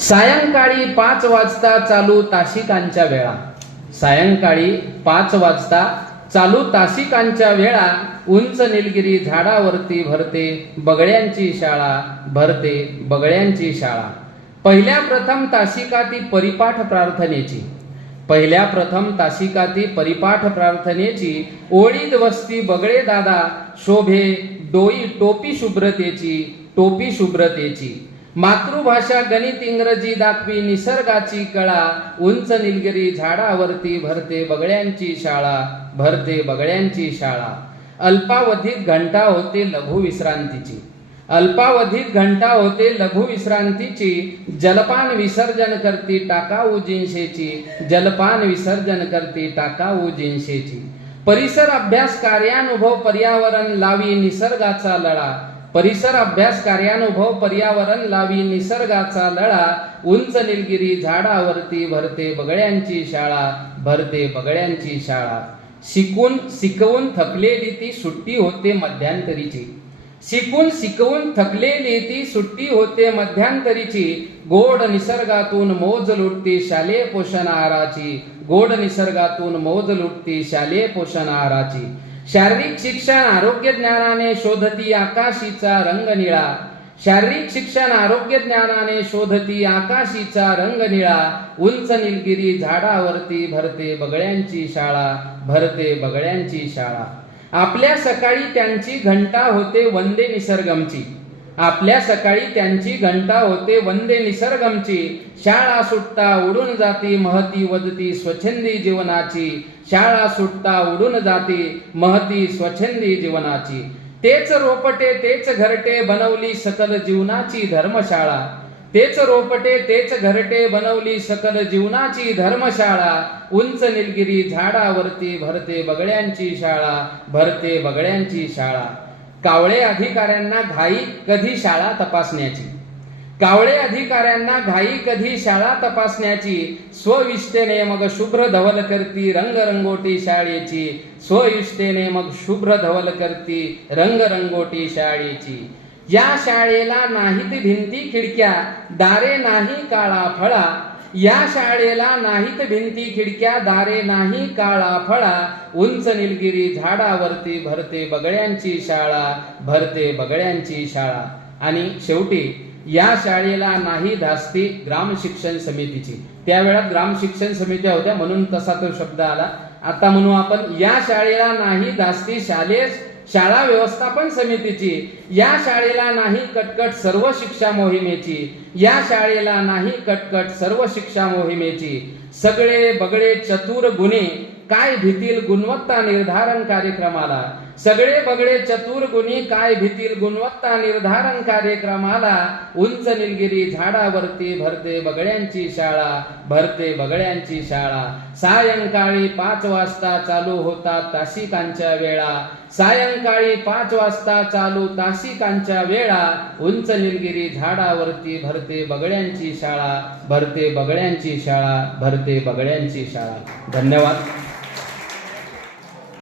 सायंकाळी पाच वाजता चालू तासिकांच्या वेळा. सायंकाळी पाच वाजता चालू तासिकांच्या वेळा उंच निलगिरी झाडावरती भरते बगड्यांची शाळा भरते बगड्यांची शाळा. पहिल्या प्रथम तासिका ती परिपाठ प्रार्थनेची. पहिल्या प्रथम तासिका ती परिपाठ प्रार्थनेची. ओळीद वस्ती बगळे दादा शोभे डोई टोपी शुभ्रतेची टोपी शुभ्रतेची. मातृभाषा गणित इंग्रजी दाखवी निसर्गाची कळा. उंच निलगिरी झाडावरती भरते बगळ्यांची शाळा. भरते बगळ्यांची शाळा. अल्पावधीत घंटा होते लघु विश्रांतीची. अल्पावधीत घंटा होते लघु विश्रांतीची. जलपान विसर्जन करती टाकाऊ जिन्शेची जलपान विसर्जन करती टाकाऊ जिन्शेची परिसर अभ्यास कार्यानुभव पर्यावरण लावी निसर्गाचा लळा. परिसर अभ्यास कार्यानुभव पर्यावरण लावी निसर्गाचा लळा उंच निलगिरी झाडावरती भरते बगळ्यांची शाळा भरते बगळ्यांची शाळा. शिकून शिकवून थकलेली ती सुट्टी होते मध्यांतरीची. शिकून शिकवून थकलेली ती सुट्टी होते मध्यांतरीची. गोड निसर्गातून मोज लुटती शालेय पोषण आहाराची. गोड निसर्गातून मोज लुटती शालेय पोषण आहाराची. शारीरिक शिक्षण आरोग्य ज्ञानाने शोधती आकाशीचा रंग निळा. शारीरिक शिक्षण आरोग्य ज्ञानाने शोधती आकाशीचा रंग निळा. उंच निलगिरी झाडावरती भरते बगळ्यांची शाळा भरते बगळ्यांची शाळा. आपल्या सकाळी त्यांची घंटा होते वंदे निसर्गमची. आपल्या सकाळी त्यांची घंटा होते वंदे निसर्गमची. शाळा सुटता उडून जाती महती वदती स्वच्छंदी जीवनाची. शाळा सुटता उडून जाती महती स्वच्छंदी जीवनाची. तेच रोपटे तेच घरटे बनवली सकल जीवनाची धर्मशाळा. तेच रोपटे तेच घरटे बनवली सकल जीवनाची धर्मशाळा. उंच निलगिरी झाडावरती भरते बगड्यांची शाळा भरते बगड्यांची शाळा. कावळे अधिकाऱ्यांना घाई कधी शाळा तपासण्याची? कावळे अधिकाऱ्यांना घाई कधी शाळा तपासण्याची? स्वविष्टेने मग शुभ्र धवल करती रंगरंगोटी शाळेची. स्वविष्टेने मग शुभ्र धवल करती रंगरंगोटी शाळेची. या शाळेला नाहीत भिंती खिडक्या दारे नाही काळा फळा. या शाळेला नाहीत भिंती खिडक्या दारे नाही काळा फळा. उंच निलगिरी झाडावरती भरते बगळ्यांची शाळा भरते बगळ्यांची शाळा. आणि शेवटी या शाळेला नाही धास्ती ग्राम शिक्षण समितीची. त्यावेळात ग्राम शिक्षण समित्या होत्या म्हणून तसा तो शब्द आला. आता म्हणू आपण या शाळेला नाही धास्ती शालेय शाळा व्यवस्थापन समितीची या शाळेला नाही कटकट सर्व शिक्षा मोहिमेची या शाळेला नाही कटकट सर्व शिक्षा मोहिमेची. सगळे बगळे चतुर गुन्हे काय भीतील गुणवत्ता निर्धारण कार्यक्रमाला? सगळे बगळे चतुर गुणी काय भीतील गुणवत्ता निर्धारण कार्यक्रमाला उंच निलगिरी झाडावरती भरते बगड्यांची शाळा भरते बगड्यांची शाळा. सायंकाळी पाच वाजता चालू होतात तासिकांच्या वेळा. सायंकाळी पाच वाजता चालू तासिकांच्या वेळा. उंच निलगिरी झाडावरती भरते बगड्यांची शाळा भरते बगड्यांची शाळा भरते बगड्यांची शाळा. धन्यवाद.